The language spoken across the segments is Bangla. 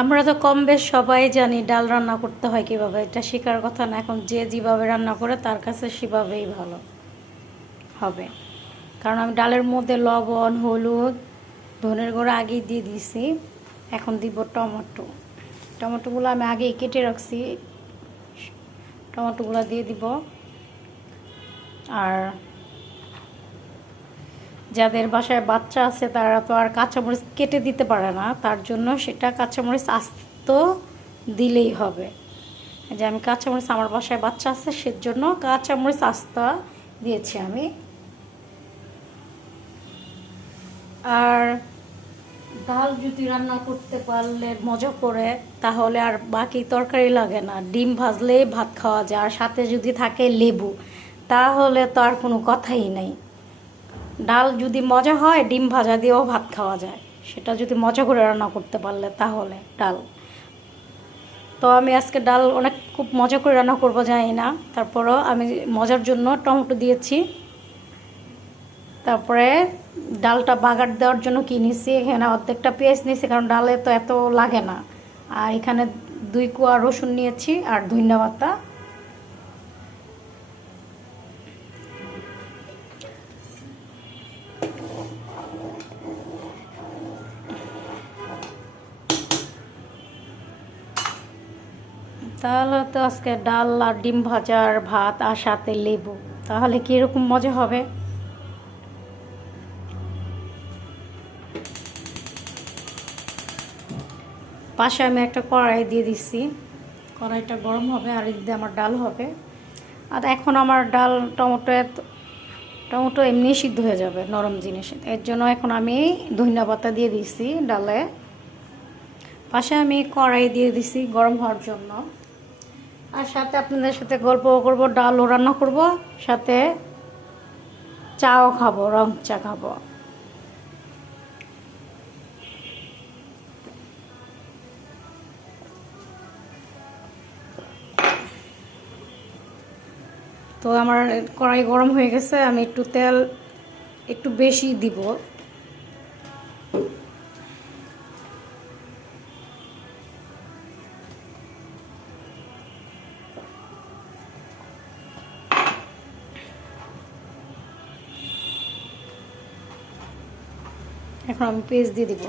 আমরা তো কম বেশ সবাই জানি ডাল রান্না করতে হয় কীভাবে, এটা শেখার কথা না। এখন যে যেভাবে রান্না করে তার কাছে সেভাবেই ভালো হবে। কারণ আমি ডালের মধ্যে লবণ, হলুদ, ধনের গুঁড়ো আগেই দিয়ে দিয়েছি। এখন দিব টমেটো। টমেটোগুলো আমি আগেই কেটে রাখছি, টমেটোগুলো দিয়ে দিব। আর যাদের বাসায় বাচ্চা আছে তারা তো আর কাঁচামরিচ কেটে দিতে পারে না, তার জন্য সেটা কাঁচামরিচ আস্ত দিলেই হবে। যে আমি কাঁচামরিচ, আমার বাসায় বাচ্চা আছে সেজন্য কাঁচামরিচ আস্তা দিয়েছি আমি। আর ডাল যদি রান্না করতে পারলে মজা করে, তাহলে আর বাকি তরকারি লাগে না, ডিম ভাজলেই ভাত খাওয়া যায়। আর সাথে যদি থাকে লেবু, তাহলে তো আর কোনো কথাই নেই। ডাল যদি মজা হয়, ডিম ভাজা দিয়েও ভাত খাওয়া যায়, সেটা যদি মজা করে রান্না করতে পারলে। তাহলে ডাল তো আমি আজকে ডাল অনেক খুব মজা করে রান্না করবো জানি না, তারপরও আমি মজার জন্য টমেটো দিয়েছি। তারপরে ডালটা বাগার দেওয়ার জন্য কি নিয়েছি, এখানে অর্ধেকটা পেঁয়াজ নিয়েছি, কারণ ডালে তো এত লাগে না। আর এখানে 2 কোয়া রসুন নিয়েছি আর ধনিয়া পাতা। তাহলে তো আজকে ডাল আর ডিম ভাজা আর ভাত আর সাথে লেবু, তাহলে কীরকম মজা হবে। পাশে আমি একটা কড়াই দিয়ে দিচ্ছি, কড়াইটা গরম হবে আর এদিকে আমার ডাল হবে। আর এখন আমার ডাল টমেটো এমনি সিদ্ধ হয়ে যাবে, নরম জিনিস, এর জন্য এখন আমি ধনিয়া পাতা দিয়ে দিচ্ছি ডালে। পাশে আমি কড়াই দিয়ে দিছি গরম হওয়ার জন্য। আর সাথে আপনাদের সাথে গল্প করব, ডালও রান্না করব, সাথে চাও খাবো, রং চা খাবো। তো আমার কড়াই গরম হয়ে গেছে, আমি একটু তেল একটু বেশি দিব। এখন আমি পেস্ট দিয়ে দিব।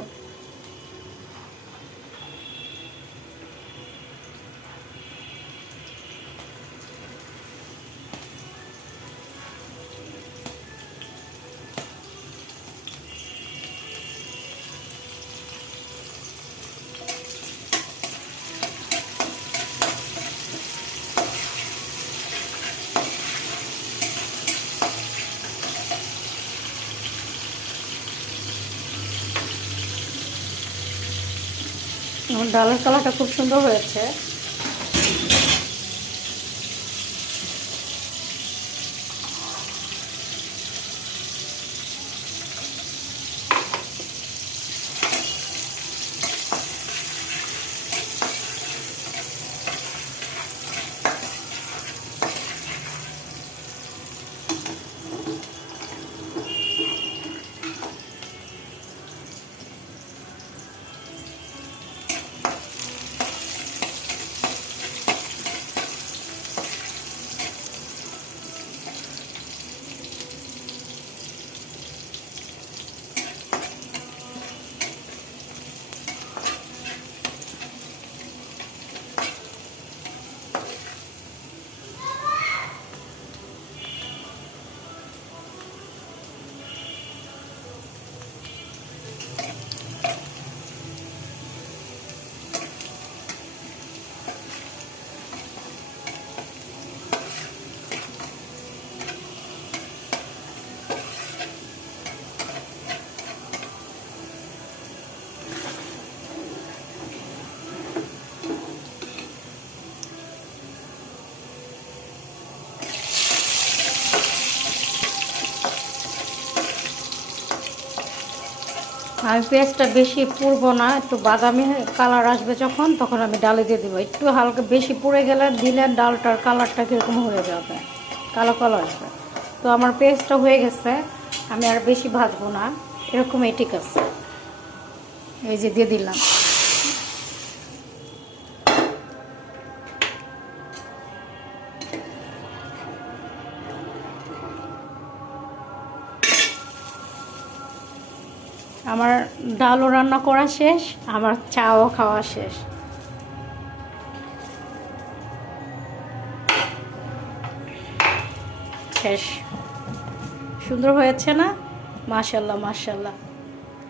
আমার ডালের কালারটা খুব সুন্দর হয়েছে। আমি পেঁয়াজটা বেশি পুড়বো না, একটু বাদামি কালার আসবে যখন, তখন আমি ডালে দিয়ে দেবো। একটু হালকা বেশি পুড়ে গেলে দিলে ডালটার কালারটা কীরকম হয়ে যাবে, কালো কালো আসবে। তো আমার পেঁয়াজটা হয়ে গেছে, আমি আর বেশি ভাজবো না, এরকমই ঠিক আছে। এই যে দিয়ে দিলাম। আমার ডালও রান্না করা শেষ, আমার চাও খাওয়া শেষ। শেষ। সুন্দর হয়েছে না? মাশাআল্লাহ মাশাআল্লাহ।